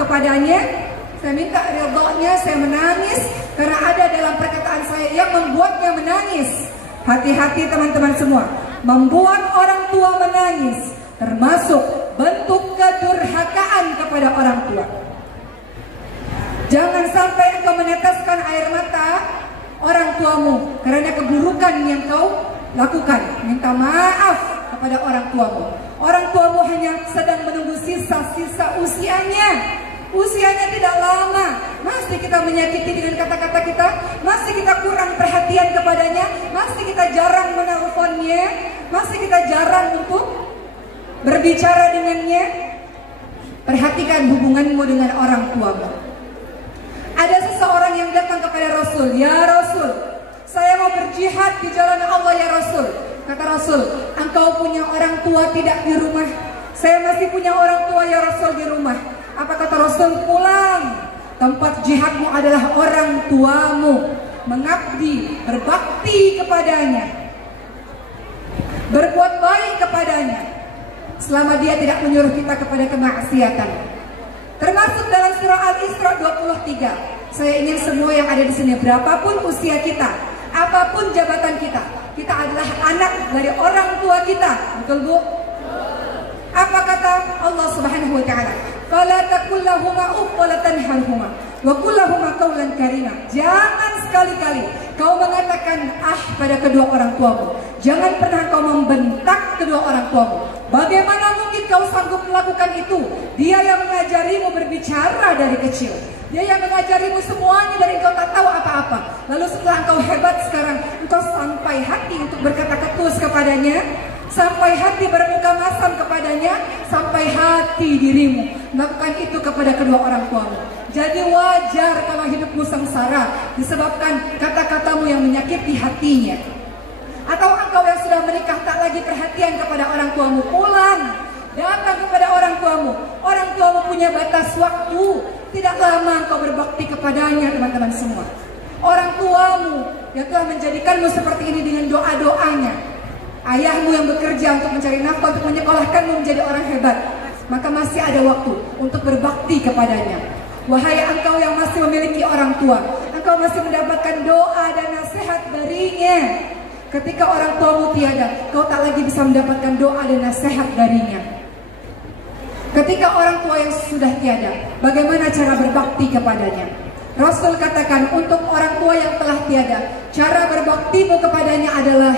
kepadanya, saya minta ridhonya, saya menangis karena ada dalam perkataan saya yang membuatnya menangis. Hati-hati teman-teman semua, membuat orang tua menangis termasuk bentuk kedurhakaan kepada orang tua. Jangan sampai engkau meneteskan air mata orang tuamu karena keburukan yang kau lakukan. Minta maaf kepada orang tuamu. Orang tuamu hanya sedang menunggu sisa-sisa usianya. Usianya tidak lama, masih kita menyakiti dengan kata-kata kita, masih kita kurang perhatian kepadanya, masih kita jarang menelponnya, masih kita jarang untuk berbicara dengannya. Perhatikan hubunganmu dengan orang tuamu. Ada seseorang yang datang kepada Rasul, "Ya Rasul, saya mau berjihad di jalan Allah ya Rasul." Kata Rasul, "Engkau punya orang tua tidak di rumah?" "Saya masih punya orang tua ya Rasul di rumah." Apa kata Rasul? "Pulang. Tempat jihadmu adalah orang tuamu. Mengabdi, berbakti kepadanya, berbuat baik kepadanya selama dia tidak menyuruh kita kepada kemaksiatan." Termasuk dalam surah Al-Isra 23. Saya ingin semua yang ada di sini, berapapun usia kita, apapun jabatan kita, kita adalah anak dari orang tua kita. Betul Bu? Apa kata Allah Subhanahu wa taala? "Fala taqul lahumā uff wa la tanharhumā wa qul lahumā qawlan karīmā." Jangan sekali-kali kau mengatakan pada kedua orang tuamu. Jangan pernah kau membentak kedua orang tuamu. Bagaimana mungkin kau sanggup melakukan itu? Dia yang mengajarimu berbicara dari kecil. Dia yang mengajarimu semuanya dari engkau tak tahu apa-apa. Lalu setelah engkau hebat sekarang, engkau sampai hati untuk berkata ketus kepadanya, sampai hati bermuka masam kepadanya, sampai hati dirimu melakukan itu kepada kedua orang tuamu. Jadi wajar kalau hidupmu sengsara disebabkan kata-katamu yang menyakiti hatinya. Atau engkau yang sudah menikah tak lagi perhatian kepada orang tuamu, pulang, datang kepada orang tuamu. Orang tuamu punya batas waktu, tidak lama engkau berbakti kepadanya teman-teman semua. Orang tuamu yang telah menjadikanmu seperti ini dengan doa-doanya, ayahmu yang bekerja untuk mencari nafkah, untuk menyekolahkanmu menjadi orang hebat, maka masih ada waktu untuk berbakti kepadanya. Wahai engkau yang masih memiliki orang tua, engkau masih mendapatkan doa dan nasihat darinya. Ketika orang tuamu tiada, kau tak lagi bisa mendapatkan doa dan nasihat darinya. Ketika orang tua yang sudah tiada, bagaimana cara berbakti kepadanya? Rasul katakan, untuk orang tua yang telah tiada, cara berbaktimu kepadanya adalah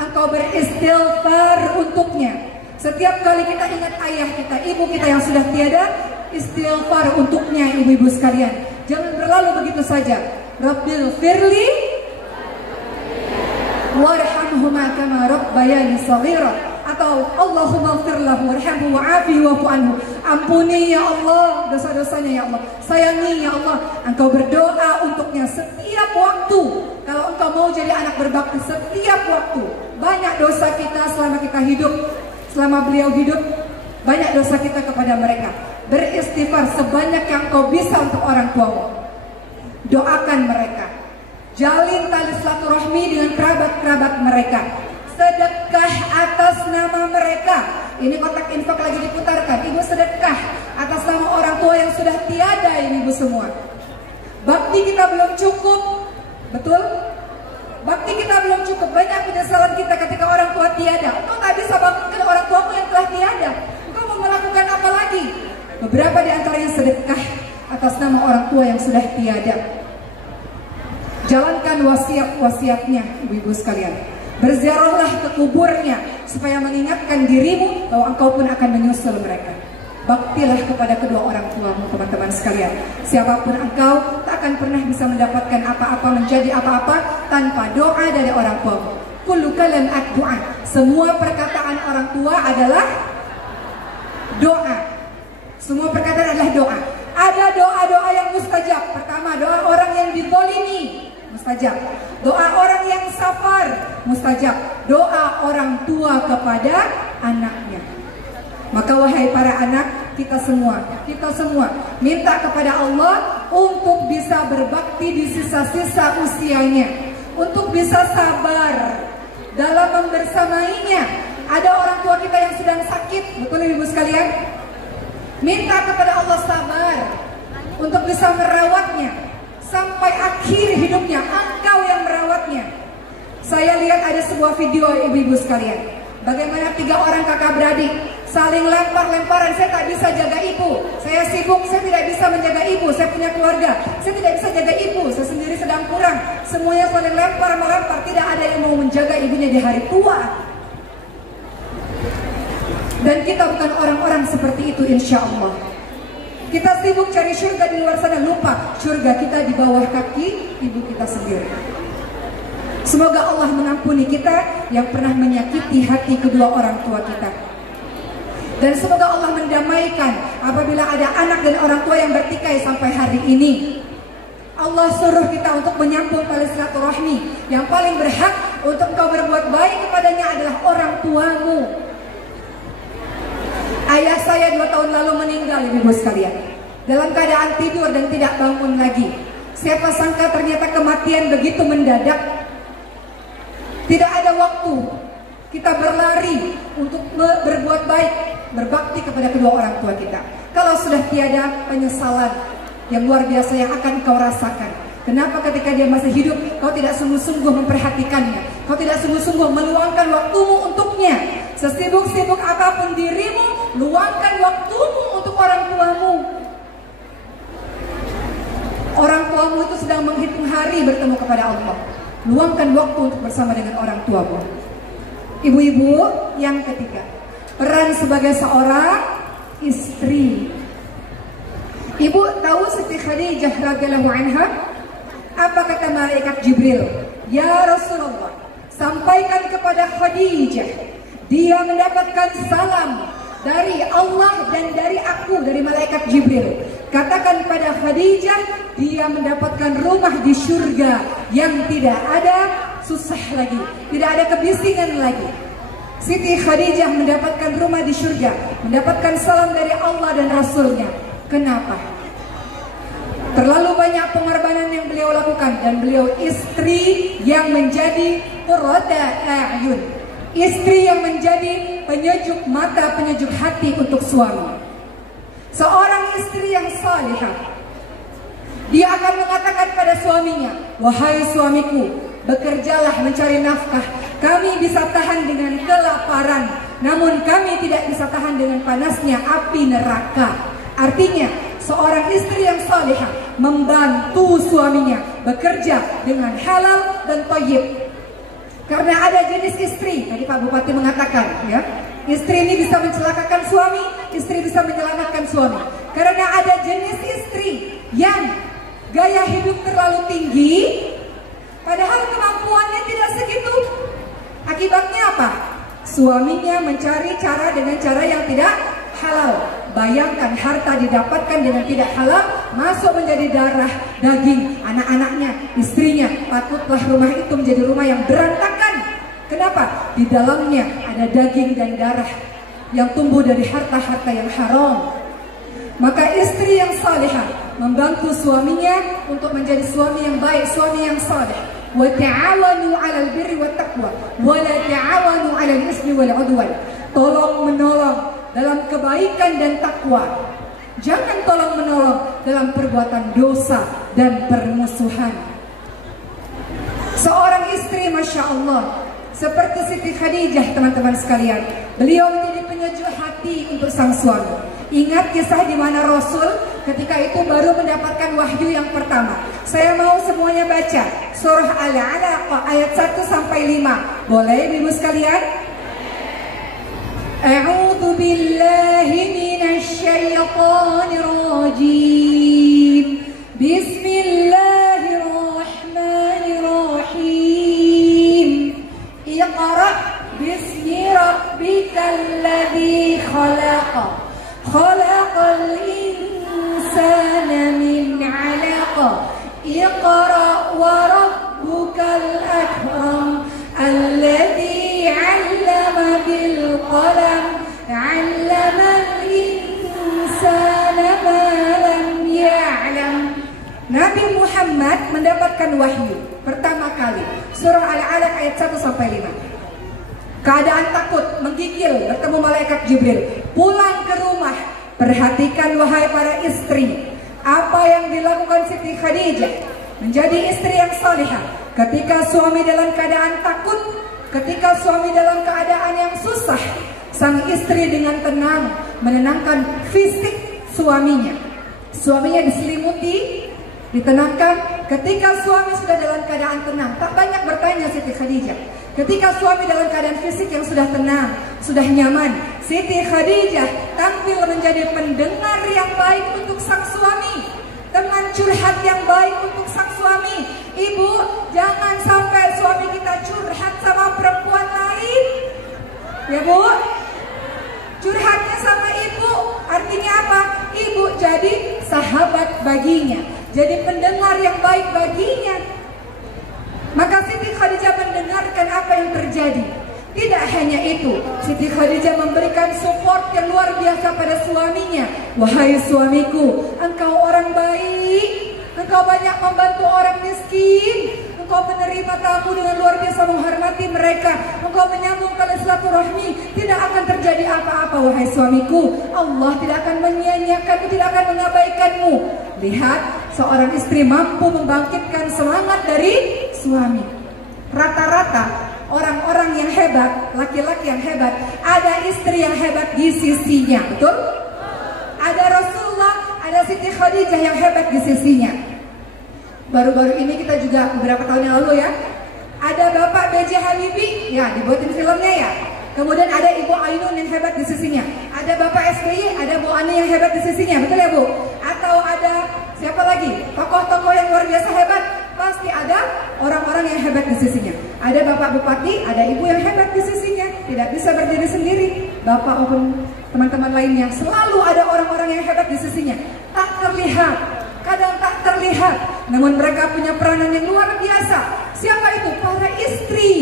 engkau beristighfar untuknya. Setiap kali kita ingat ayah kita, ibu kita yang sudah tiada, istighfar untuknya ibu-ibu sekalian. Jangan berlalu begitu saja. Rabbil firli warhamhuma kama rabbayani shaghira, atau Allahumma ighfir lahu warhamhu wa'afihi wa'fu anhu. Ampuni ya Allah dosa-dosanya ya Allah, sayangi ya Allah. Engkau berdoa untuknya setiap waktu. Kalau engkau mau jadi anak berbakti, setiap waktu. Banyak dosa kita selama kita hidup, selama beliau hidup, banyak dosa kita kepada mereka. Beristighfar sebanyak yang kau bisa untuk orang tuamu. Doakan mereka. Jalin tali silaturahmi dengan kerabat-kerabat mereka. Sedekah atas nama mereka. Ini kotak infak lagi diputarkan. Ibu sedekah atas nama orang tua yang sudah tiada ini ibu semua. Bakti kita belum cukup. Betul? Bakti kita belum cukup. Banyak penyesalan kita ketika orang tua tiada. Engkau tak bisa bangunkan orang tuamu yang telah tiada. Engkau mau melakukan apa lagi? Beberapa di antaranya sedekah atas nama orang tua yang sudah tiada. Jalankan wasiat-wasiatnya ibu-ibu sekalian. Berziarahlah ke kuburnya supaya mengingatkan dirimu bahwa engkau pun akan menyusul mereka. Baktilah kepada kedua orang tuamu teman-teman sekalian. Siapapun engkau tak akan pernah bisa mendapatkan apa-apa, menjadi apa-apa tanpa doa dari orang tuamu. Kullu kalam ad-du'a. Semua perkataan orang tua adalah doa. Semua perkataan adalah doa. Ada doa-doa yang mustajab. Pertama, doa orang yang dizalimi, mustajab. Doa orang yang safar, mustajab. Doa orang tua kepada anaknya. Maka wahai para anak, kita semua minta kepada Allah untuk bisa berbakti di sisa-sisa usianya, untuk bisa sabar dalam membersamainya. Ada orang tua kita yang sedang sakit, betul ibu sekalian? Minta kepada Allah sabar. berusaha merawatnya sampai akhir hidupnya. Engkau yang merawatnya. Saya lihat ada sebuah video ibu-ibu sekalian, bagaimana 3 orang kakak beradik saling lempar-lemparan. Saya tak bisa jaga ibu, saya sibuk, saya tidak bisa menjaga ibu, saya punya keluarga, saya tidak bisa jaga ibu, saya sendiri sedang kurang. Semuanya saling lempar-melempar, tidak ada yang mau menjaga ibunya di hari tua. Dan kita bukan orang-orang seperti itu, insya Allah. Kita sibuk cari surga di luar sana, lupa surga kita di bawah kaki ibu kita sendiri. Semoga Allah mengampuni kita yang pernah menyakiti hati kedua orang tua kita. Dan semoga Allah mendamaikan apabila ada anak dan orang tua yang bertikai sampai hari ini. Allah suruh kita untuk menyambung tali silaturahmi. Yang paling berhak untuk engkau berbuat baik kepadanya adalah orang tuamu. Ayah saya 2 tahun lalu meninggal, ibu sekalian, dalam keadaan tidur dan tidak bangun lagi. Siapa sangka ternyata kematian begitu mendadak. Tidak ada waktu kita berlari untuk berbuat baik, berbakti kepada kedua orang tua kita. Kalau sudah tiada, penyesalan yang luar biasa yang akan kau rasakan. Kenapa ketika dia masih hidup kau tidak sungguh-sungguh memperhatikannya, kau tidak sungguh-sungguh meluangkan waktumu untuknya. Sesibuk-sibuk apapun dirimu, luangkan waktumu untuk orang tuamu. Orang tuamu itu sedang menghitung hari bertemu kepada Allah. Luangkan waktu untuk bersama dengan orang tuamu. Ibu-ibu, yang ketiga, peran sebagai seorang istri. Ibu tahu Siti Khadijah radhiyallahu anha? Apa kata malaikat Jibril? Ya Rasulullah, sampaikan kepada Khadijah, dia mendapatkan salam dari Allah dan dari aku, dari malaikat Jibril. Katakan pada Khadijah, dia mendapatkan rumah di surga yang tidak ada susah lagi, tidak ada kebisingan lagi. Siti Khadijah mendapatkan rumah di surga, mendapatkan salam dari Allah dan Rasulnya. Kenapa? Terlalu banyak pengorbanan yang beliau lakukan, dan beliau istri yang menjadi qurrata a'yun, istri yang menjadi penyejuk mata, penyejuk hati untuk suami. Seorang istri yang salihah, dia akan mengatakan pada suaminya, wahai suamiku, bekerjalah mencari nafkah. Kami bisa tahan dengan kelaparan, namun kami tidak bisa tahan dengan panasnya api neraka. Artinya, seorang istri yang salihah membantu suaminya bekerja dengan halal dan thayyib. Karena ada jenis istri, tadi Pak Bupati mengatakan, ya, istri ini bisa mencelakakan suami, istri bisa menyelamatkan suami. Karena ada jenis istri yang gaya hidup terlalu tinggi, padahal kemampuannya tidak segitu. Akibatnya apa? Suaminya mencari cara dengan cara yang tidak halal. Bayangkan, harta didapatkan dengan tidak halal, masuk menjadi darah, daging, anak-anaknya, istrinya. Patutlah rumah itu menjadi rumah yang berantakan. Kenapa? Di dalamnya ada daging dan darah yang tumbuh dari harta-harta yang haram. Maka istri yang salihah membantu suaminya untuk menjadi suami yang baik, suami yang saleh. Wa ta'awanu 'alal birri wat taqwa wa la ta'awanu 'alal ismi wal 'udwan. Tolong menolong dalam kebaikan dan takwa. Jangan tolong menolong dalam perbuatan dosa dan permusuhan. Seorang istri, Masya Allah, seperti Siti Khadijah, teman-teman sekalian, beliau menjadi penyejuk hati untuk sang suami. Ingat kisah di mana Rasul ketika itu baru mendapatkan wahyu yang pertama. Saya mau semuanya baca surah Al-Alaq ayat 1 sampai 5. Boleh ibu sekalian? A'udzu billahi minasy syaithanir rajim. Bismillahirrahmanirrahim. Iqra bismi rabbikal ladzi khalaq. Khalaqal insana min 'alaq. Iqra wa rabbukal akram. Alladzi 'allama bil qalam. 'Allamal insana ma lam ya'lam. Nabi Muhammad mendapatkan wahyu pertama kali, surah Al-Alaq ayat 1 sampai 5. Keadaan takut, menggigil, bertemu malaikat Jibril. Pulang ke rumah, perhatikan wahai para istri, Apa yang dilakukan Siti Khadijah menjadi istri yang salihah ketika suami dalam keadaan takut, ketika suami dalam keadaan yang susah, sang istri dengan tenang menenangkan fisik suaminya. Suaminya diselimuti, ditenangkan. Ketika suami sudah dalam keadaan tenang, tak banyak bertanya Siti Khadijah. Ketika suami dalam keadaan fisik yang sudah tenang, sudah nyaman, Siti Khadijah tampil menjadi pendengar yang baik untuk sang suami, teman curhat yang baik untuk sang suami. Ibu, jangan sampai suami kita curhat sama perempuan lain, ya Bu. Curhatnya sama ibu, artinya apa? Ibu jadi sahabat baginya, jadi pendengar yang baik baginya. Maka Siti Khadijah mendengarkan apa yang terjadi. Tidak hanya itu, Siti Khadijah memberikan support yang luar biasa pada suaminya. Wahai suamiku, engkau orang baik, engkau banyak membantu orang miskin, engkau menerima tamu dengan luar biasa, menghormati mereka, engkau menyambung tali silaturahmi. Tidak akan terjadi apa-apa wahai suamiku. Allah tidak akan menyia-nyiakanmu, tidak akan mengabaikanmu. Lihat, seorang istri mampu membangkitkan semangat dari suami. Rata-rata orang-orang yang hebat, laki-laki yang hebat, ada istri yang hebat di sisinya, betul? Ada Rasulullah, ada Siti Khadijah yang hebat di sisinya. Baru-baru ini kita juga beberapa tahun yang lalu ya, ada Bapak B.J. Habibie, ya dibuatin filmnya ya. Kemudian ada Ibu Ainun yang hebat di sisinya. Ada Bapak SBY, ada Bu Ani yang hebat di sisinya, betul ya Bu? Atau ada siapa lagi? Tokoh-tokoh yang luar biasa hebat, pasti ada orang-orang yang hebat di sisinya. Ada Bapak Bupati, ada Ibu yang hebat di sisinya. Tidak bisa berdiri sendiri. Bapak maupun teman-teman lainnya, selalu ada orang-orang yang hebat di sisinya. Tak terlihat, kadang tak terlihat, namun mereka punya peranan yang luar biasa. Siapa itu? Para istri.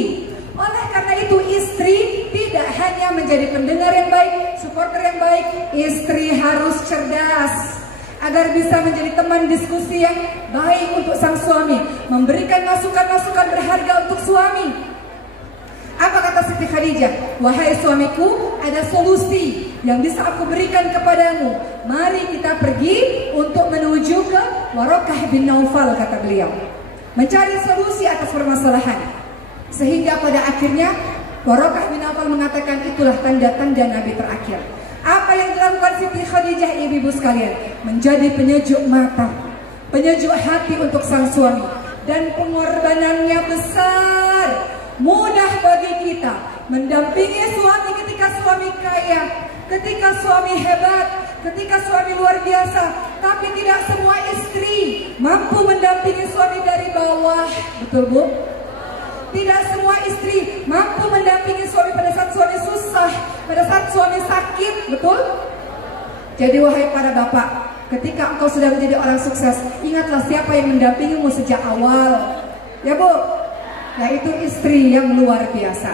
Oleh karena itu, istri tidak hanya menjadi pendengar yang baik, supporter yang baik, istri harus cerdas agar bisa menjadi teman diskusi yang baik untuk sang suami, memberikan masukan-masukan berharga untuk suami. Apa kata Siti Khadijah? Wahai suamiku, ada solusi yang bisa aku berikan kepadamu. Mari kita pergi untuk menuju ke Waraqah bin Naufal, kata beliau, mencari solusi atas permasalahan. Sehingga pada akhirnya Waraqah bin Naufal mengatakan, itulah tanda-tanda Nabi terakhir. Apa yang dilakukan Siti Khadijah, ibu-ibu sekalian, menjadi penyejuk mata, penyejuk hati untuk sang suami, dan pengorbanannya besar. Mudah bagi kita mendampingi suami ketika suami kaya, ketika suami hebat, ketika suami luar biasa. Tapi tidak semua istri mampu mendampingi suami dari bawah, betul Bu? Tidak semua istri mampu mendampingi suami pada saat suami susah, pada saat suami sakit, betul? Jadi wahai para bapak, ketika engkau sudah menjadi orang sukses, ingatlah siapa yang mendampingimu sejak awal, ya Bu? Yaitu istri yang luar biasa,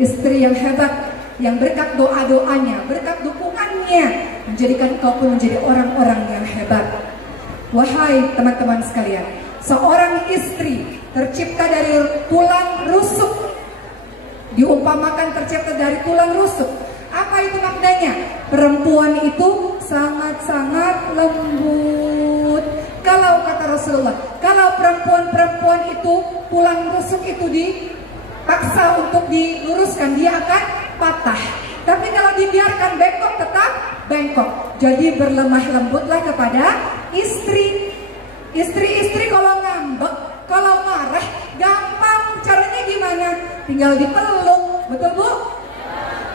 istri yang hebat, yang berkat doa-doanya, berkat dukungannya, menjadikan engkau pun menjadi orang-orang yang hebat. Wahai teman-teman sekalian, seorang istri tercipta dari tulang rusuk, diumpamakan tercipta dari tulang rusuk. Apa itu maknanya? Perempuan itu sangat-sangat lembut. Kalau kata Rasulullah, kalau perempuan-perempuan itu tulang rusuk itu dipaksa untuk diluruskan, dia akan patah. Tapi kalau dibiarkan bengkok, tetap bengkok. Jadi berlemah lembutlah kepada istri. Istri-istri kalau ngambek, kalau marah, gampang. Caranya gimana? Tinggal dipeluk, betul Bu?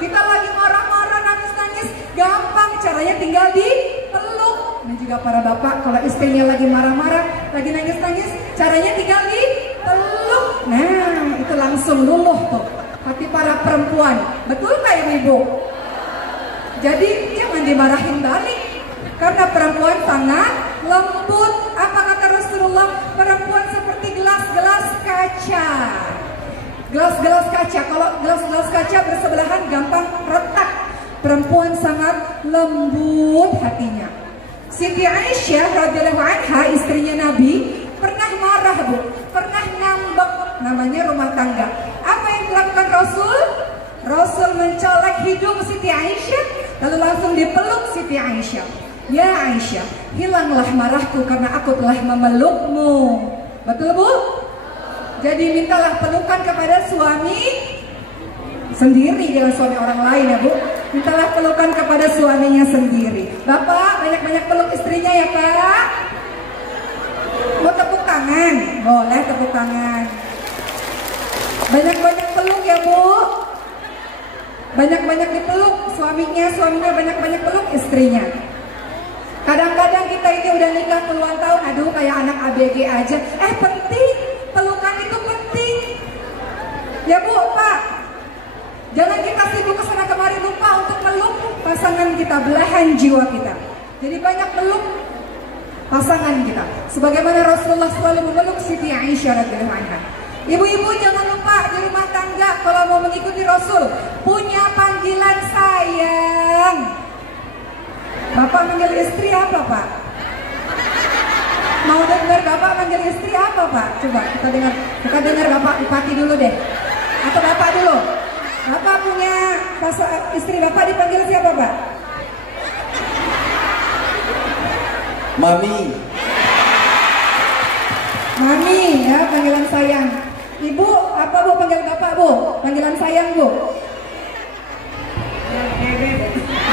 Kita lagi marah-marah, nangis-nangis, gampang. Caranya tinggal dipeluk. Dan juga para bapak, kalau istrinya lagi marah-marah, lagi nangis-nangis, caranya tinggal dipeluk. Nah, itu langsung luluh tuh hati para perempuan. Betul nggak ibu-ibu? Jadi jangan dimarahin balik, karena perempuan sangat lembut. Apa kata Rasulullah? Perempuan seperti gelas-gelas kaca. Gelas-gelas kaca, kalau gelas-gelas kaca bersebelahan gampang retak. Perempuan sangat lembut hatinya. Siti Aisyah radhiyallahu anha, istrinya Nabi, pernah marah Bu, pernah ngambek, namanya rumah tangga. Apa yang dilakukan Rasul? Rasul mencolek hidung Siti Aisyah, lalu langsung dipeluk Siti Aisyah. Ya Aisyah, hilanglah marahku karena aku telah memelukmu. Betul Bu? Jadi mintalah pelukan kepada suami sendiri, jangan suami orang lain ya Bu. Mintalah pelukan kepada suaminya sendiri. Bapak banyak-banyak peluk istrinya ya Pak. Mau tepuk tangan? Boleh tepuk tangan. Banyak-banyak peluk ya Bu. Banyak-banyak dipeluk suaminya banyak-banyak peluk istrinya. Kadang-kadang kita ini udah nikah puluhan tahun, aduh kayak anak ABG aja. Penting, pelukan itu penting. Ya Bu, Pak. Jangan kita sibuk kesana kemari lupa untuk meluk pasangan kita, belahan jiwa kita. Jadi banyak meluk pasangan kita. Sebagaimana Rasulullah selalu memeluk Siti Aisyah radhiyallahu anha. Ibu-ibu jangan lupa di rumah tangga kalau mau mengikuti Rasul punya panggilan sayang. Bapak manggil istri apa Pak? Mau dengar Bapak manggil istri apa Pak? Coba kita dengar Bapak Bupati dulu deh. Atau Bapak dulu. Bapak punya istri Bapak dipanggil siapa Pak? Mami. Mami ya, panggilan sayang. Ibu apa Bu panggil Bapak Bu? Panggilan sayang Bu?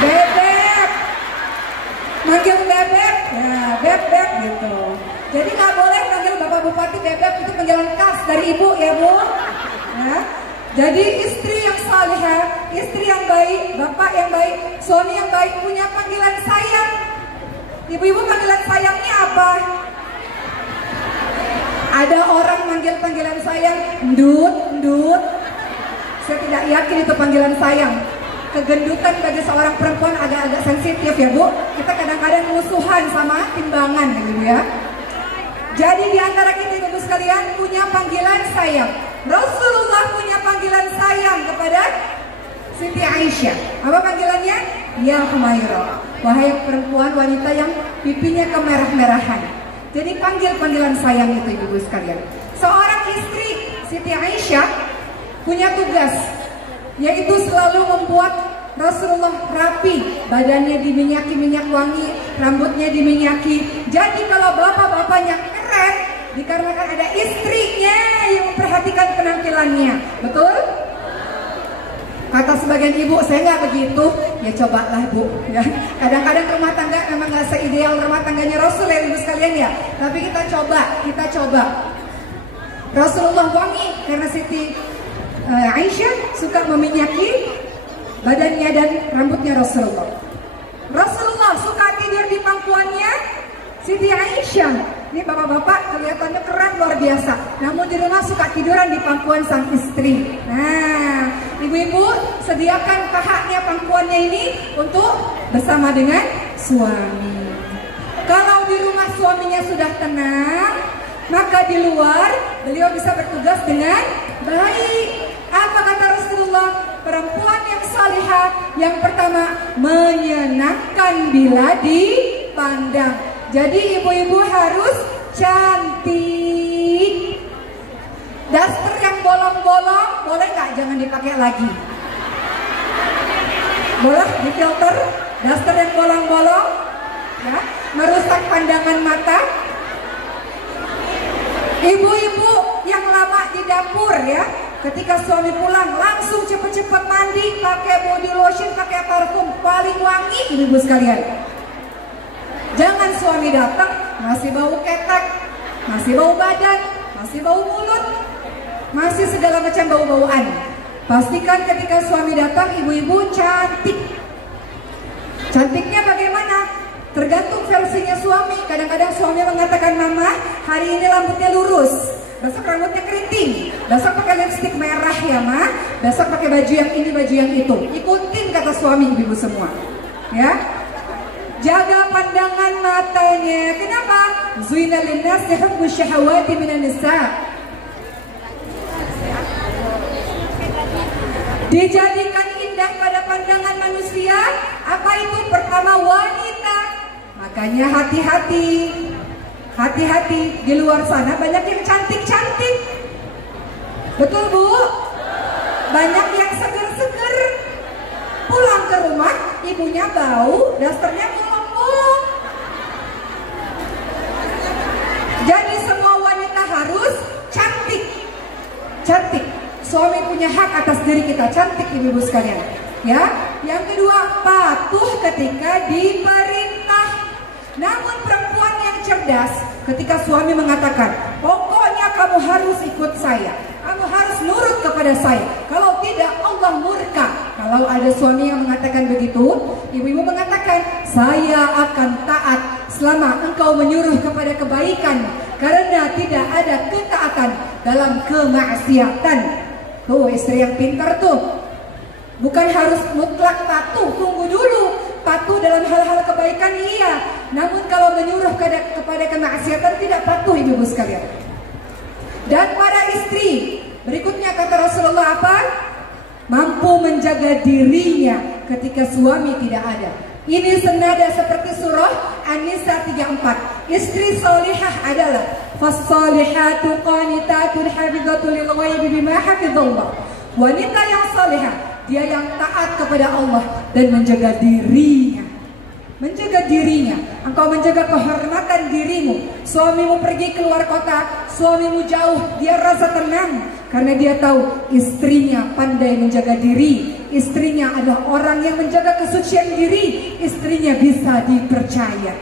Bebek. Manggil bebek, ya bebek gitu. Jadi nggak boleh manggil Bapak Bupati bebek, itu panggilan khas dari Ibu ya Bu. Ya. Jadi istri yang salihah, istri yang baik, bapak yang baik, suami yang baik punya panggilan sayang. Ibu-ibu panggilan sayangnya apa? Ada orang manggil panggilan sayang, ndut. Saya tidak yakin itu panggilan sayang. Kegendutan bagi seorang perempuan agak-agak sensitif ya Bu. Kita kadang-kadang musuhan sama timbangan gitu ya. Jadi di antara kita ibu sekalian punya panggilan sayang. Rasulullah punya panggilan sayang kepada Siti Aisyah. Apa panggilannya? Ya Humairah. Wahai perempuan wanita yang pipinya kemerah-merahan. Jadi panggil panggilan sayang itu ibu sekalian. Seorang istri Siti Aisyah punya tugas, yaitu selalu membuat Rasulullah rapi, badannya diminyaki minyak wangi, rambutnya diminyaki. Jadi kalau bapak-bapaknya keren, dikarenakan ada istrinya yang memperhatikan penampilannya. Betul? Kata sebagian ibu, saya nggak begitu. Ya cobalah Bu. Ya. Kadang-kadang rumah tangga memang nggak seideal rumah tangganya Rasul ya ibu sekalian ya. Tapi kita coba. Rasulullah wangi karena Siti Aisyah suka meminyaki badannya dan rambutnya Rasulullah. Rasulullah suka tidur di pangkuannya Siti Aisyah. Ini bapak-bapak kelihatannya keren luar biasa. Namun di rumah suka tiduran di pangkuan sang istri. Nah, ibu-ibu sediakan pahanya pangkuannya ini untuk bersama dengan suami. Kalau di rumah suaminya sudah tenang, maka di luar beliau bisa bertugas dengan baik. Apa kata Rasulullah? Perempuan yang salihah yang pertama menyenangkan bila dipandang. Jadi ibu-ibu harus cantik. Daster yang bolong-bolong boleh nggak? Jangan dipakai lagi. Boleh difilter. Daster yang bolong-bolong, ya, merusak pandangan mata. Ibu-ibu yang lama di dapur ya, ketika suami pulang langsung cepet-cepet mandi, pakai body lotion, pakai parfum paling wangi ibu-ibu sekalian. Jangan suami datang masih bau ketek, masih bau badan, masih bau mulut, masih segala macam bau-bauan. Pastikan ketika suami datang ibu-ibu cantik. Cantiknya bagaimana? Tergantung versinya suami. Kadang-kadang suami mengatakan, "Mama, hari ini rambutnya lurus, besok rambutnya keriting, besok pakai lipstik merah ya Ma, besok pakai baju yang ini, baju yang itu." Ikutin kata suami ibu semua, ya. Jaga pandangan matanya. Kenapa? Zuina linnas hubbu syahawati minan nisa. Dijadikan indah pada pandangan manusia. Apa itu? Pertama wanita. Makanya hati-hati. Hati-hati, di luar sana banyak yang cantik-cantik. Betul Bu? Banyak yang seger-seger. Pulang ke rumah, ibunya bau, dasternya bolong-bolong. cantik. Suami punya hak atas diri kita, cantik ibu-ibu sekalian. Ya, yang kedua, patuh ketika diperintah. Namun perempuan yang cerdas, ketika suami mengatakan, pokoknya kamu harus ikut saya, kamu harus nurut kepada saya, kalau tidak Allah murka. Kalau ada suami yang mengatakan begitu, ibu-ibu mengatakan, saya akan taat selama engkau menyuruh kepada kebaikan, karena tidak ada ketaatan dalam kemaksiatan. Tuh istri yang pintar tuh. Bukan harus mutlak patuh, tunggu dulu. Patuh dalam hal-hal kebaikan iya, namun kalau menyuruh kepada kemaksiatan tidak patuh ibu-ibu sekalian. Dan para istri, berikutnya kata Rasulullah apa? Mampu menjaga dirinya ketika suami tidak ada. Ini senada seperti surah An-Nisa 34. Istri salihah adalah fas-salihatu qanitatun hafidhatul lil ghaibi bima hafizallah. Wanita yang salihah, dia yang taat kepada Allah dan menjaga dirinya. Menjaga dirinya. Engkau menjaga kehormatan dirimu. Suamimu pergi keluar kota, suamimu jauh, dia rasa tenang karena dia tahu istrinya pandai menjaga diri. Istrinya adalah orang yang menjaga kesucian diri. Istrinya bisa dipercaya.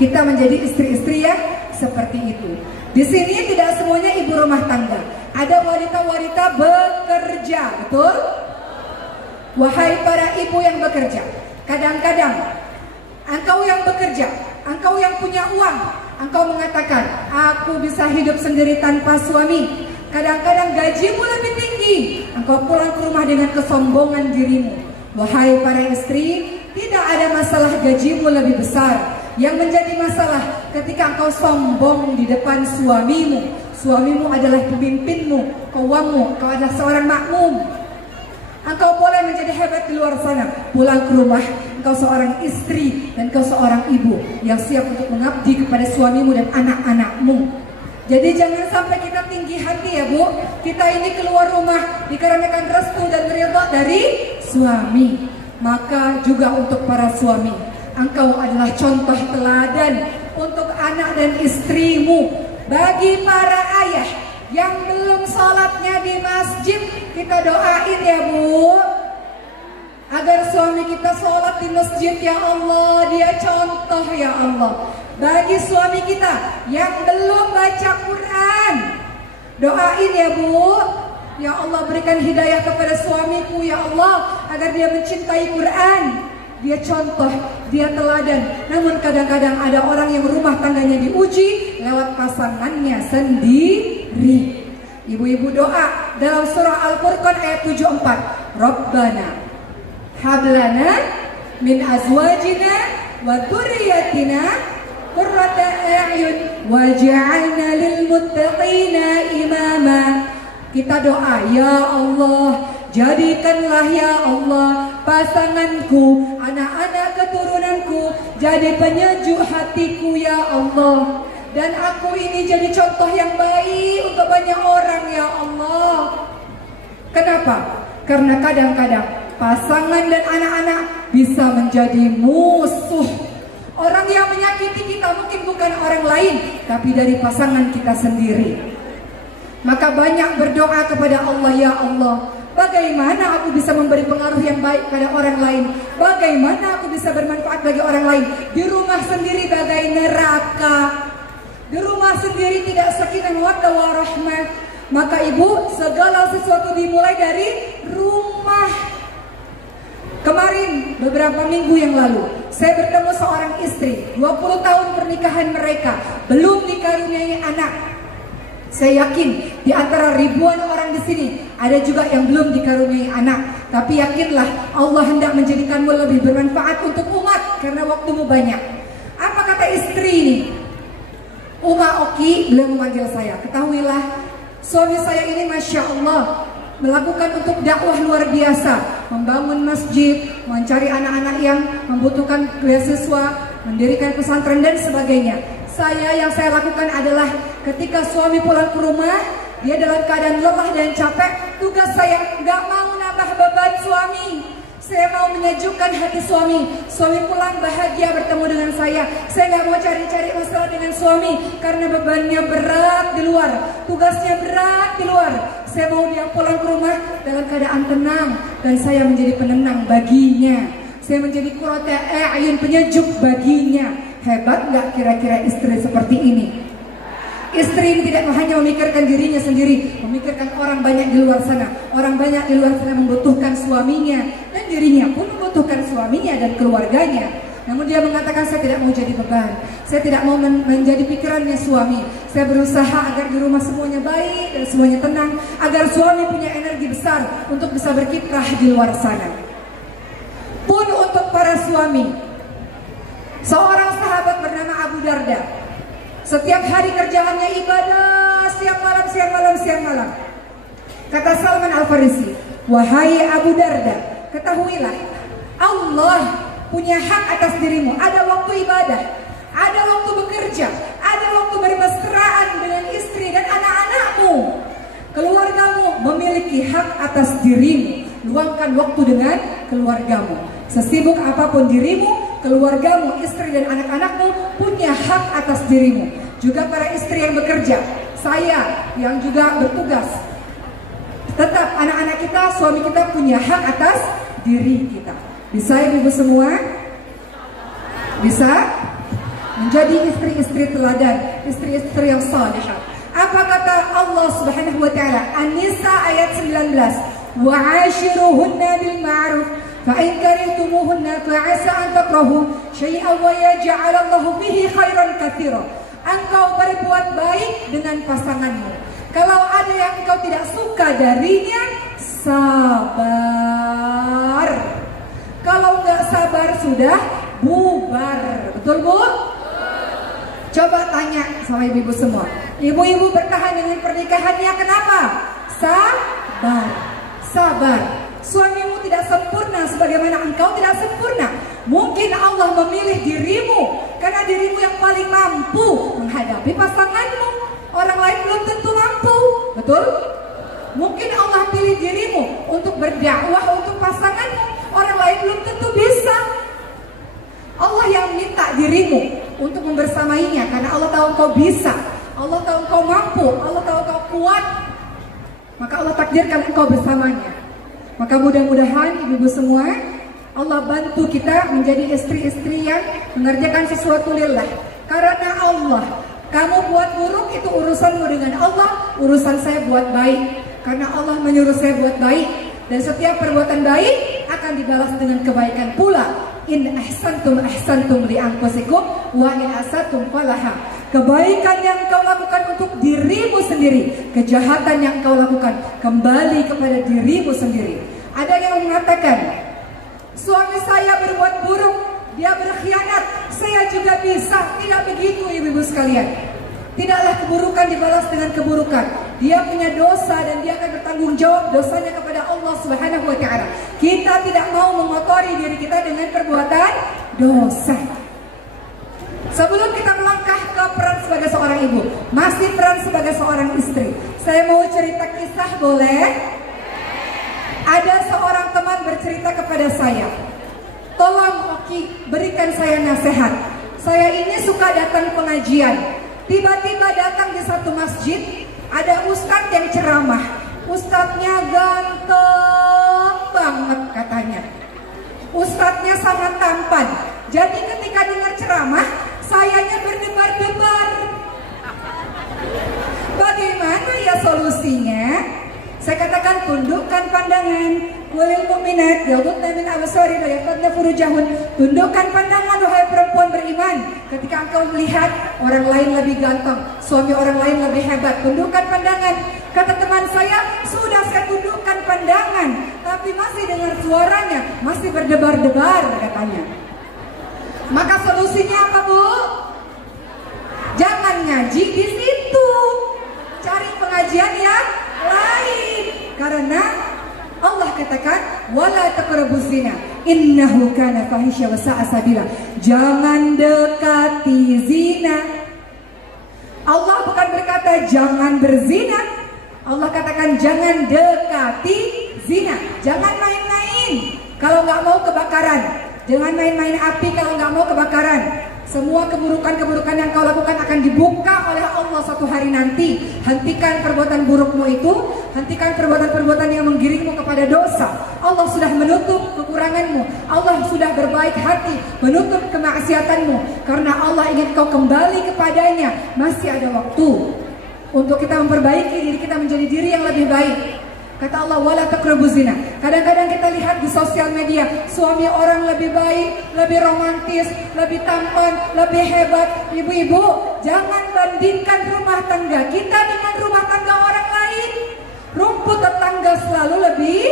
Kita menjadi istri-istri yang seperti itu. Di sini tidak semuanya ibu rumah tangga. Ada wanita-wanita bekerja, betul? Wahai para ibu yang bekerja, kadang-kadang engkau yang bekerja, engkau yang punya uang, engkau mengatakan, aku bisa hidup sendiri tanpa suami. Kadang-kadang gajimu lebih tinggi, engkau pulang ke rumah dengan kesombongan dirimu. Wahai para istri, tidak ada masalah gajimu lebih besar. Yang menjadi masalah ketika engkau sombong di depan suamimu. Suamimu adalah pemimpinmu, kawanmu, kau adalah seorang makmum. Engkau boleh menjadi hebat di luar sana, pulang ke rumah engkau seorang istri dan engkau seorang ibu yang siap untuk mengabdi kepada suamimu dan anak-anakmu. Jadi jangan sampai kita tinggi hati ya Bu. Kita ini keluar rumah dikarenakan restu dan ridha dari suami. Maka juga untuk para suami, engkau adalah contoh teladan untuk anak dan istrimu. Bagi para ayah yang belum sholatnya di masjid, kita doain ya Bu, agar suami kita sholat di masjid ya Allah. Dia contoh ya Allah. Bagi suami kita yang belum baca Quran, doain ya Bu, ya Allah berikan hidayah kepada suamiku ya Allah, agar dia mencintai Quran. Dia contoh, dia teladan. Namun kadang-kadang ada orang yang rumah tangganya diuji lewat pasangannya sendiri. Ibu-ibu doa dalam surah Al-Furqan ayat 74. Rabbana hablana min azwajina wa dzurriyyatina qurrata a'yun waj'alna lil muttaqina imama. Kita doa, ya Allah, jadikanlah ya Allah pasanganku, anak-anak keturunanku jadi penyejuk hatiku ya Allah. Dan aku ini jadi contoh yang baik untuk banyak orang ya Allah. Kenapa? Karena kadang-kadang pasangan dan anak-anak bisa menjadi musuh. Orang yang menyakiti kita mungkin bukan orang lain, tapi dari pasangan kita sendiri. Maka banyak berdoa kepada Allah, ya Allah, bagaimana aku bisa memberi pengaruh yang baik pada orang lain? Bagaimana aku bisa bermanfaat bagi orang lain? Di rumah sendiri bagai neraka. Di rumah sendiri tidak sakinah mawaddah warahmah. Maka ibu, segala sesuatu dimulai dari rumah. Kemarin, beberapa minggu yang lalu, saya bertemu seorang istri, 20 tahun pernikahan mereka, belum dikaruniai anak. Saya yakin di antara ribuan orang di sini ada juga yang belum dikaruniai anak. Tapi yakinlah Allah hendak menjadikanmu lebih bermanfaat untuk umat karena waktumu banyak. Apa kata istri ini? Uma Oki beliau memanggil saya. Ketahuilah, suami saya ini Masya Allah melakukan untuk dakwah luar biasa, membangun masjid, mencari anak-anak yang membutuhkan beasiswa, mendirikan pesantren dan sebagainya. Yang saya lakukan adalah ketika suami pulang ke rumah, dia dalam keadaan lelah dan capek, tugas saya nggak mau nambah beban suami. Saya mau menyejukkan hati suami. Suami pulang bahagia bertemu dengan saya. Saya nggak mau cari-cari masalah dengan suami karena bebannya berat di luar, tugasnya berat di luar. Saya mau dia pulang ke rumah dalam keadaan tenang, dan saya menjadi penenang baginya. Saya menjadi qurrata a'yun, penyejuk baginya. Hebat nggak kira-kira istri seperti ini? Istri ini tidak hanya memikirkan dirinya sendiri, memikirkan orang banyak di luar sana. Orang banyak di luar sana membutuhkan suaminya, dan dirinya pun membutuhkan suaminya dan keluarganya. Namun dia mengatakan, saya tidak mau jadi beban, saya tidak mau menjadi pikirannya suami. Saya berusaha agar di rumah semuanya baik dan semuanya tenang, agar suami punya energi besar untuk bisa berkiprah di luar sana. Pun untuk para suami, seorang sahabat bernama Abu Darda, setiap hari kerjaannya ibadah, siang malam, siang malam, siang malam. Kata Salman Al-Farisi, wahai Abu Darda, ketahuilah, Allah punya hak atas dirimu. Ada waktu ibadah, ada waktu bekerja, ada waktu bermesraan dengan istri dan anak-anakmu. Keluargamu memiliki hak atas dirimu. Luangkan waktu dengan keluargamu. Sesibuk apapun dirimu, keluargamu, istri dan anak-anakmu punya hak atas dirimu. Juga para istri yang bekerja, saya yang juga bertugas, tetap anak-anak kita, suami kita punya hak atas diri kita. Bisa ibu semua? Bisa menjadi istri-istri teladan, istri-istri yang salihah. Apa kata Allah Subhanahu wa taala? An-Nisa ayat 19. Wa'ashiruhunna bil ma'ruf fa in karihtumuhunna fa'asa an takrahu syai'an wa yaj'al Allahu bihi khairan katsira. Engkau berbuat baik dengan pasanganmu. Kalau ada yang engkau tidak suka darinya, sabar. Kalau nggak sabar sudah bubar. Betul Bu? Coba tanya sama ibu-ibu semua. Ibu-ibu bertahan dengan pernikahannya kenapa? Sabar. Sabar. Suamimu tidak sempurna sebagaimana engkau tidak sempurna. Mungkin Allah memilih dirimu karena dirimu yang paling mampu menghadapi pasanganmu. Orang lain belum tentu mampu. Betul? Mungkin Allah pilih dirimu untuk berdakwah untuk pasanganmu. Orang lain belum tentu bisa. Allah yang minta dirimu untuk membersamainya karena Allah tahu engkau bisa, Allah tahu engkau mampu, Allah tahu engkau kuat. Maka Allah takdirkan engkau bersamanya. Maka mudah-mudahan ibu-ibu semua, Allah bantu kita menjadi istri-istri yang mengerjakan sesuatu lillah. Karena Allah, kamu buat buruk itu urusanmu dengan Allah, urusan saya buat baik. Karena Allah menyuruh saya buat baik, dan setiap perbuatan baik akan dibalas dengan kebaikan pula. In ahsantum ahsantum li anfusikum wa in asatum falaha. Kebaikan yang kau lakukan untuk dirimu sendiri, kejahatan yang kau lakukan kembali kepada dirimu sendiri. Ada yang mengatakan, suami saya berbuat buruk, dia berkhianat, saya juga bisa. Tidak begitu ibu-ibu sekalian. Tidaklah keburukan dibalas dengan keburukan. Dia punya dosa dan dia akan bertanggung jawab dosanya kepada Allah Subhanahu wa taala. Kita tidak mau mengotori diri kita dengan perbuatan dosa. Sebelum kita melangkah ke peran sebagai seorang ibu, masih peran sebagai seorang istri, saya mau cerita kisah, boleh? Ada seorang teman bercerita kepada saya, tolong Oki berikan saya nasihat. Saya ini suka datang pengajian. Tiba-tiba datang di satu masjid, ada ustadz yang ceramah. Ustadznya ganteng banget katanya. Ustadznya sangat tampan. Jadi ketika dengar ceramah, sayanya berdebar-debar. Bagaimana ya solusinya? Saya katakan, tundukkan pandangan. Walil mu'minat yaghdudna min absarihim wa yahfazna furujahun. Tundukkan pandangan wahai perempuan beriman. Ketika engkau melihat orang lain lebih ganteng, suami orang lain lebih hebat, tundukkan pandangan. Kata teman saya, sudah saya tundukkan pandangan, tapi masih dengar suaranya, masih berdebar-debar katanya. Maka solusinya apa, Bu? Jangan ngaji di situ. Cari pengajian yang lain. Karena Allah katakan, wala taqrabuz zina innahu kana fahisya wa sa'a sabila. Jangan dekati zina. Allah bukan berkata jangan berzina. Allah katakan jangan dekati zina. Jangan main-main. kalau nggak mau kebakaran. Jangan main-main api kalau nggak mau kebakaran. Semua keburukan-keburukan yang kau lakukan akan dibuka oleh Allah suatu hari nanti. Hentikan perbuatan burukmu itu, hentikan perbuatan-perbuatan yang menggiringmu kepada dosa. Allah sudah menutup kekuranganmu. Allah sudah berbaik hati menutup kemaksiatanmu. Karena Allah ingin kau kembali kepadanya. Masih ada waktu untuk kita memperbaiki diri kita menjadi diri yang lebih baik. Kata Allah, wala taqrabuz zina. Kadang-kadang kita lihat di sosial media, suami orang lebih baik, lebih romantis, lebih tampan, lebih hebat. Ibu-ibu, jangan bandingkan rumah tangga kita dengan rumah tangga orang lain. Rumput tetangga selalu lebih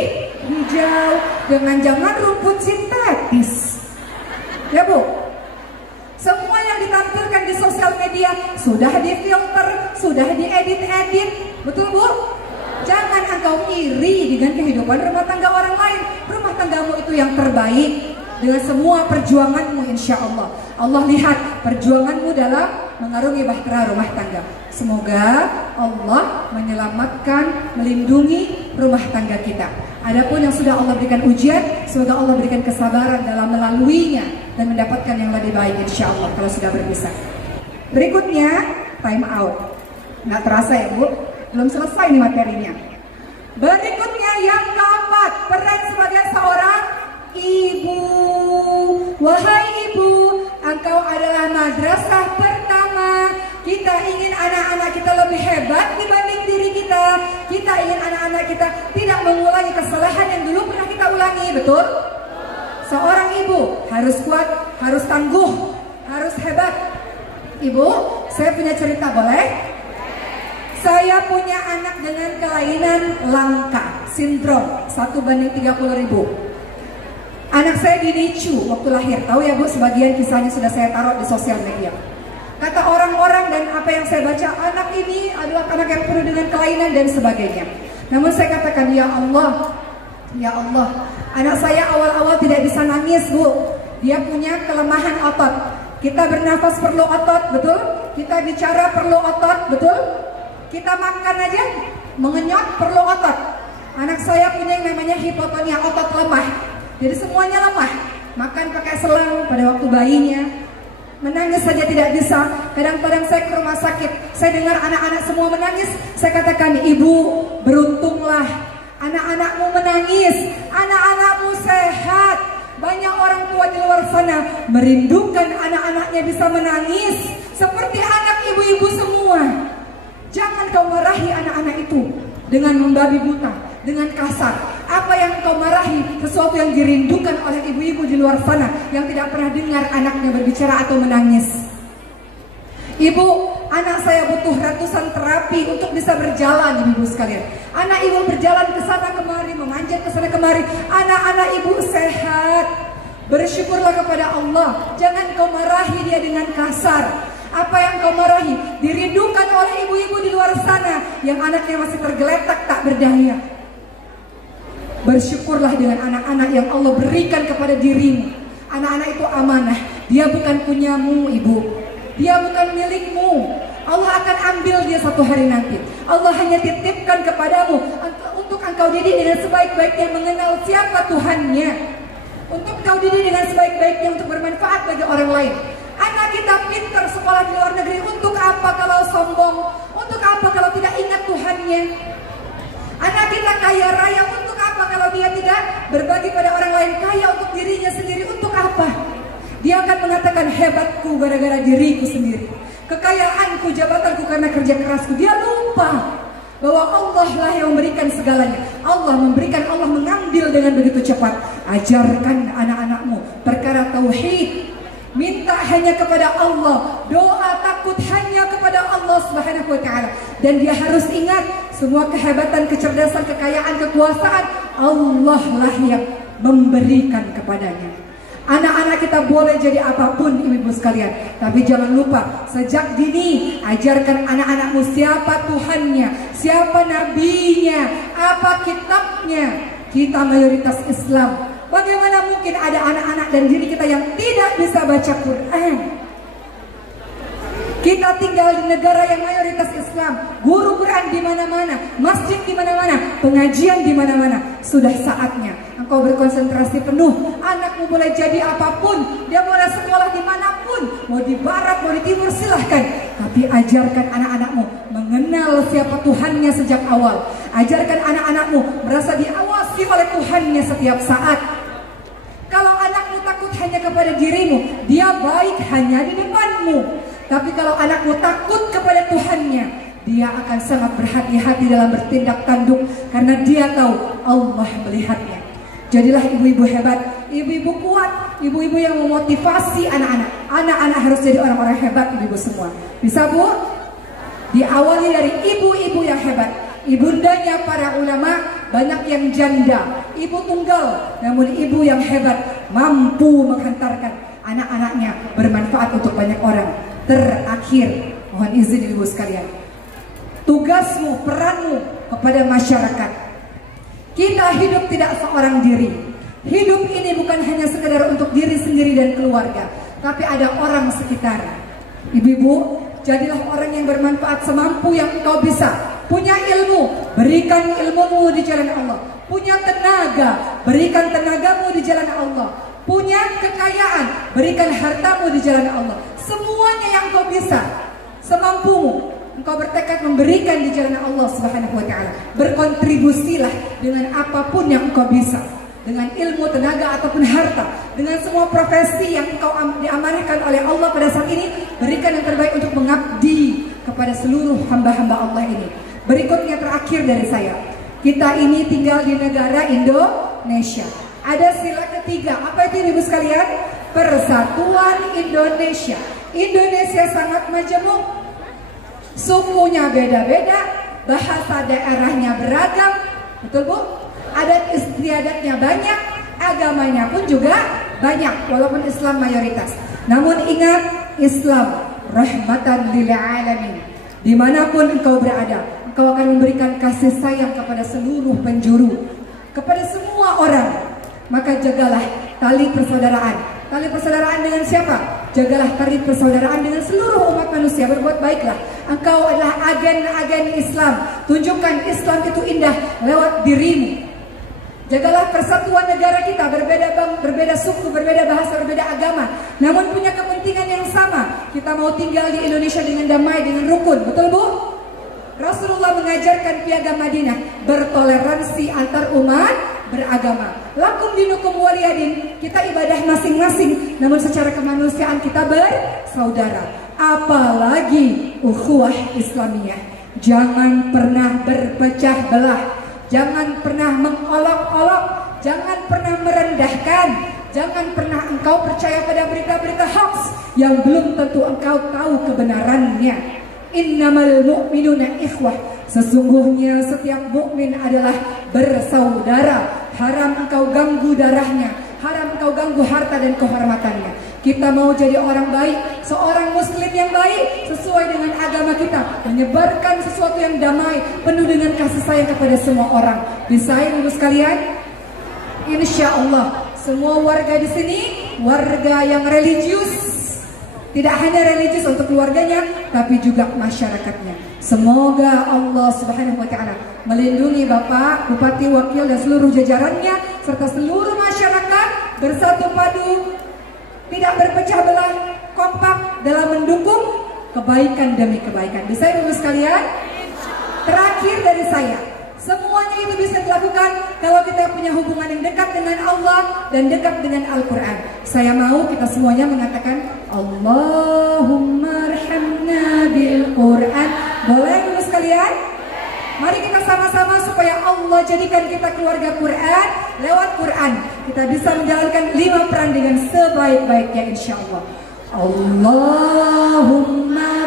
hijau. Jangan-jangan rumput sintetis. Ya Bu? Semua yang ditampilkan di sosial media sudah difilter, sudah diedit-edit. Betul Bu? Jangan engkau iri dengan kehidupan rumah tangga orang lain. Rumah tanggamu itu yang terbaik. Dengan semua perjuanganmu insya Allah. Allah lihat perjuanganmu dalam mengarungi bahtera rumah tangga. Semoga Allah menyelamatkan, melindungi rumah tangga kita. Adapun yang sudah Allah berikan ujian, semoga Allah berikan kesabaran dalam melaluinya dan mendapatkan yang lebih baik insya Allah kalau sudah berpisah. Berikutnya, time out. Nggak terasa ya Bu? Belum selesai nih materinya. Berikutnya yang keempat, peran sebagai seorang ibu. Wahai ibu, engkau adalah madrasah pertama. Kita ingin anak-anak kita lebih hebat dibanding diri kita. Kita ingin anak-anak kita tidak mengulangi kesalahan yang dulu pernah kita ulangi, betul? Seorang ibu harus kuat, harus tangguh, harus hebat. Ibu, saya punya cerita, boleh? Saya punya anak dengan kelainan langka, sindrom 1:30.000. Anak saya dinicu waktu lahir. Tahu ya Bu, sebagian kisahnya sudah saya taruh di sosial media. Kata orang-orang dan apa yang saya baca, anak ini adalah anak yang penuh dengan kelainan dan sebagainya. Namun saya katakan, ya Allah, anak saya awal-awal tidak bisa nangis Bu. Dia punya kelemahan otot. Kita bernafas perlu otot, betul? Kita bicara perlu otot, betul? Kita makan aja mengenyot perlu otot. Anak saya punya yang namanya hipotonia, otot lemah. Jadi semuanya lemah. Makan pakai selang pada waktu bayinya. Menangis saja tidak bisa. Kadang-kadang saya ke rumah sakit, saya dengar anak-anak semua menangis. Saya katakan, ibu beruntunglah. Anak-anakmu menangis, anak-anakmu sehat. Banyak orang tua di luar sana merindukan anak-anaknya bisa menangis seperti anak ibu-ibu semua. Jangan kau marahi anak-anak itu dengan membabi buta, dengan kasar. Apa yang kau marahi, sesuatu yang dirindukan oleh ibu-ibu di luar sana yang tidak pernah dengar anaknya berbicara atau menangis. Ibu, anak saya butuh ratusan terapi untuk bisa berjalan, ibu sekalian. Anak ibu berjalan ke sana kemari, memanjat ke sana kemari. Anak-anak ibu sehat. Bersyukurlah kepada Allah. Jangan kau marahi dia dengan kasar. Apa yang kau marahi dirindukan oleh ibu-ibu di luar sana yang anaknya masih tergeletak tak berdaya. Bersyukurlah dengan anak-anak yang Allah berikan kepada dirimu. Anak-anak itu amanah. Dia bukan punyamu, ibu. Dia bukan milikmu. Allah akan ambil dia satu hari nanti. Allah hanya titipkan kepadamu untuk engkau didik dengan sebaik-baiknya mengenal siapa Tuhannya. Untuk engkau didik dengan sebaik-baiknya untuk bermanfaat bagi orang lain. Anak kita pintar sekolah di luar negeri, untuk apa kalau sombong? Untuk apa kalau tidak ingat Tuhannya? Anak kita kaya raya, untuk apa kalau dia tidak berbagi pada orang lain? Kaya untuk dirinya sendiri, untuk apa? Dia akan mengatakan, hebatku gara-gara diriku sendiri. Kekayaanku, jabatanku karena kerja kerasku. Dia lupa bahwa Allah lah yang memberikan segalanya. Allah memberikan, Allah mengambil dengan begitu cepat. Ajarkan anak-anakmu perkara tauhid. Minta hanya kepada Allah, doa takut hanya kepada Allah Subhanahu wa ta'ala. Dan dia harus ingat, semua kehebatan, kecerdasan, kekayaan, kekuasaan Allah lah yang memberikan kepadanya. Anak-anak kita boleh jadi apapun ibu-ibu sekalian, tapi jangan lupa sejak dini ajarkan anak-anakmu siapa Tuhannya, siapa nabinya, apa kitabnya. Kita mayoritas Islam. Bagaimana mungkin ada anak-anak dan diri kita yang tidak bisa baca Quran? Kita tinggal di negara yang mayoritas Islam, guru Quran di mana-mana, masjid di mana-mana, pengajian di mana-mana. Sudah saatnya engkau berkonsentrasi penuh. Anakmu boleh jadi apapun, dia boleh sekolah dimanapun, mau di barat, mau di timur, silahkan. Tapi ajarkan anak-anakmu mengenal siapa Tuhannya sejak awal. Ajarkan anak-anakmu merasa diawasi oleh Tuhannya setiap saat. Kalau anakmu takut hanya kepada dirimu, dia baik hanya di depanmu. Tapi kalau anakmu takut kepada Tuhannya, dia akan sangat berhati-hati dalam bertindak tanduk, karena dia tahu Allah melihatnya. Jadilah ibu-ibu hebat, ibu-ibu kuat, ibu-ibu yang memotivasi anak-anak. Anak-anak harus jadi orang-orang hebat, ibu-ibu semua. Bisa Bu? Diawali dari ibu-ibu yang hebat. Ibundanya para ulama, banyak yang janda, ibu tunggal, namun ibu yang hebat mampu menghantarkan anak-anaknya bermanfaat untuk banyak orang. Terakhir, mohon izin ibu sekalian, tugasmu, peranmu kepada masyarakat. Kita hidup tidak seorang diri. Hidup ini bukan hanya sekedar untuk diri sendiri dan keluarga, tapi ada orang sekitar. Ibu-ibu, jadilah orang yang bermanfaat semampu yang engkau bisa. Punya ilmu, berikan ilmumu di jalan Allah. Punya tenaga, berikan tenagamu di jalan Allah. Punya kekayaan, berikan hartamu di jalan Allah. Semuanya yang kau bisa, semampumu, engkau bertekad memberikan di jalan Allah Subhanahu wa ta'ala. Berkontribusilah dengan apapun yang engkau bisa, dengan ilmu, tenaga ataupun harta, dengan semua profesi yang engkau diamanahkan oleh Allah pada saat ini. Berikan yang terbaik untuk mengabdi kepada seluruh hamba-hamba Allah ini. Berikutnya, terakhir dari saya, kita ini tinggal di negara Indonesia. Ada sila ketiga, apa itu ibu sekalian? Persatuan Indonesia. Indonesia sangat majemuk, sukunya beda-beda, bahasa daerahnya beragam, betul Bu? Adat istiadatnya banyak, agamanya pun juga banyak, walaupun Islam mayoritas. Namun ingat, Islam rahmatan lil alamin. Dimanapun engkau berada, engkau akan memberikan kasih sayang kepada seluruh penjuru, kepada semua orang. Maka jagalah tali persaudaraan. Tali persaudaraan dengan siapa? Jagalah tali persaudaraan dengan seluruh umat manusia. Berbuat baiklah. Engkau adalah agen-agen Islam. Tunjukkan Islam itu indah lewat dirimu. Jagalah persatuan negara kita, berbeda suku, berbeda bahasa, berbeda agama, namun punya kepentingan yang sama. Kita mau tinggal di Indonesia dengan damai, dengan rukun. Betul Bu? Rasulullah mengajarkan piagam Madinah, bertoleransi antar umat beragama. Lakum dinukum waliyadin, kita ibadah masing-masing, namun secara kemanusiaan kita bersaudara. Apalagi ukhuwah Islamiyah. Jangan pernah berpecah belah, jangan pernah mengolok-olok, jangan pernah merendahkan, jangan pernah engkau percaya pada berita-berita hoax yang belum tentu engkau tahu kebenarannya. Innamal mu'minuna ikhwah, sesungguhnya setiap mukmin adalah bersaudara. Haram engkau ganggu darahnya, haram engkau ganggu harta dan kehormatannya. Kita mau jadi orang baik, seorang muslim yang baik sesuai dengan agama kita, menyebarkan sesuatu yang damai, penuh dengan kasih sayang kepada semua orang. Bisa ibu sekalian? Insya Allah semua warga di sini warga yang religius. Tidak hanya religius untuk keluarganya, tapi juga masyarakatnya. Semoga Allah Subhanahu wa ta'ala melindungi Bapak, Bupati, Wakil, dan seluruh jajarannya, serta seluruh masyarakat bersatu padu, tidak berpecah belah, kompak dalam mendukung kebaikan demi kebaikan. Bisa ibu sekalian? Terakhir dari saya, semuanya itu bisa dilakukan kalau kita punya hubungan yang dekat dengan Allah dan dekat dengan Al-Quran. Saya mau kita semuanya mengatakan Allahumma arhamna bil Quran. Boleh ibu sekalian? Mari kita sama-sama supaya Allah jadikan kita keluarga Quran. Lewat Quran kita bisa menjalankan 5 peran dengan sebaik-baiknya insya Allah. Allahumma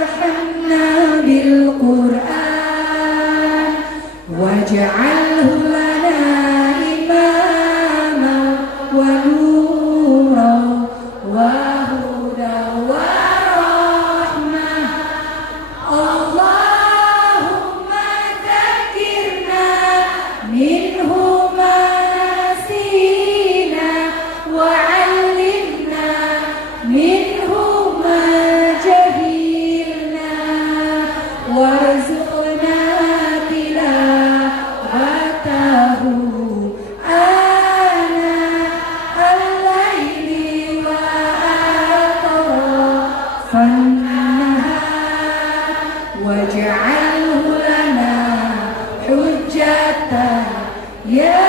arhamna bil Quran waj'alhu lana imama wa nura wa huda wa rahmah. Allahumma dzakirna minhu ma nasina wa 'allimna minhu ma jahilna. warzuqna tilawatahu ana al-laili wa atrafan nahar waj'alhu lana hujjatan ya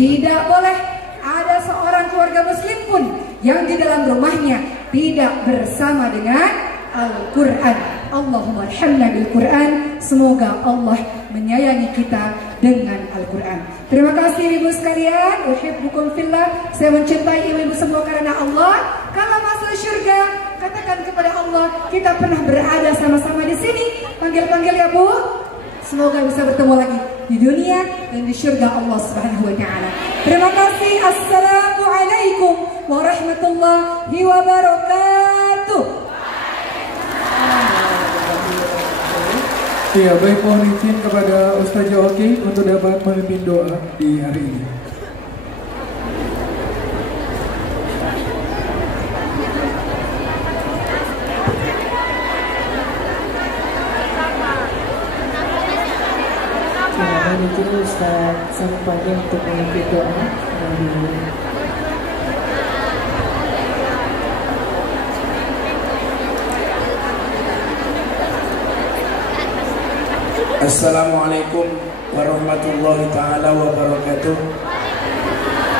Tidak boleh ada seorang keluarga muslim pun yang di dalam rumahnya tidak bersama dengan Al-Quran. Allahumma arhamna bil Quran. Semoga Allah menyayangi kita dengan Al-Quran. Terima kasih ibu sekalian. Uhibbukum fillah. Saya mencintai ibu-ibu semua karena Allah. Kalau masuk surga, katakan kepada Allah, kita pernah berada sama-sama di sini. Panggil-panggil ya Bu. Semoga bisa bertemu lagi di dunia dan di surga Allah Subhanahu wa taala. Terima kasih. Assalamualaikum warahmatullahi wabarakatuh. Iya, baik, mohon izin kepada Ustazah Oki untuk dapat memimpin doa di hari ini. Mohon izin Ustaz sampaikan untuk memimpin doa. Assalamualaikum warahmatullahi ta'ala wabarakatuh.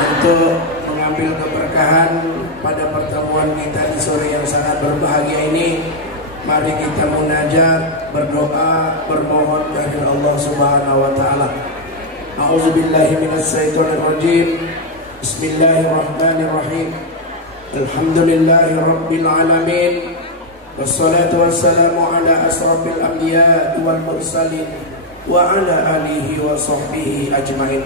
Untuk mengambil keberkahan pada pertemuan kita di sore yang sangat berbahagia ini, mari kita munajat, berdoa, bermohon dari Allah Subhanahu wa taala. A'udzubillahi minasyaitonir rajim. Bismillahirrahmanirrahim. Alhamdulillahi rabbil alamin. Wassalatu wassalamu ala asrafil anbiya wal mursalin wa ala alihi wa sahbihi ajmain.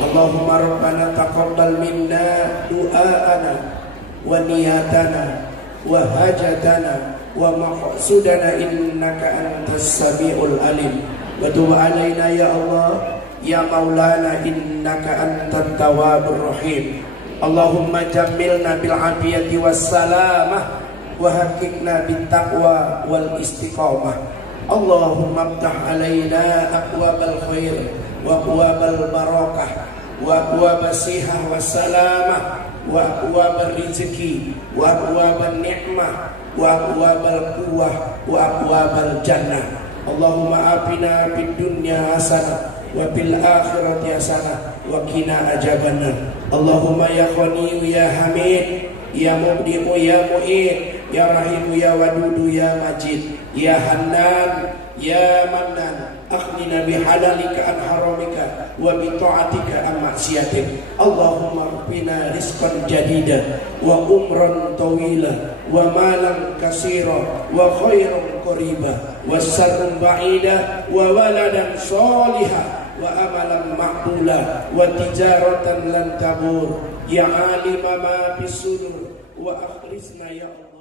Allahumma rabbana taqabbal minna du'aana wa niyatana wa hajatana wa maqsudana innaka antas samiul alim. Wa tub alaina ya Allah ya maulana innaka antat tawwabur rahim. Allahumma jammilna bil afiyati was salamah wa haqiqna bit taqwa wal istiqamah. Allahumma aftah alaina aqwabal khair wa aqwabal barakah wa aqwabas sihah was salamah wa aqwabal rizki wa aqwabal ni'mah wa aqwabal quwwah wa aqwabal jannah. Allahumma afina fid dunya hasanah wa fil akhirati hasanah wa qina adzabannar. Allahumma ya Ghani ya Hamid ya Mubdi'u ya Mu'in ya Rahimu ya Wadudu ya Majid ya Hannan ya Mannan akhnina bihalalika an haramika wa bi ta'atika an maksiatik. Allahumma qina rizqan jadida wa umran tawila wa malan kasira wa khairan qariba wa sarran ba'ida wa waladan salihah wa amalan maqbula wa tijaratan lan tabur ya alima ma bis sudur wa akhlisna ya Allah.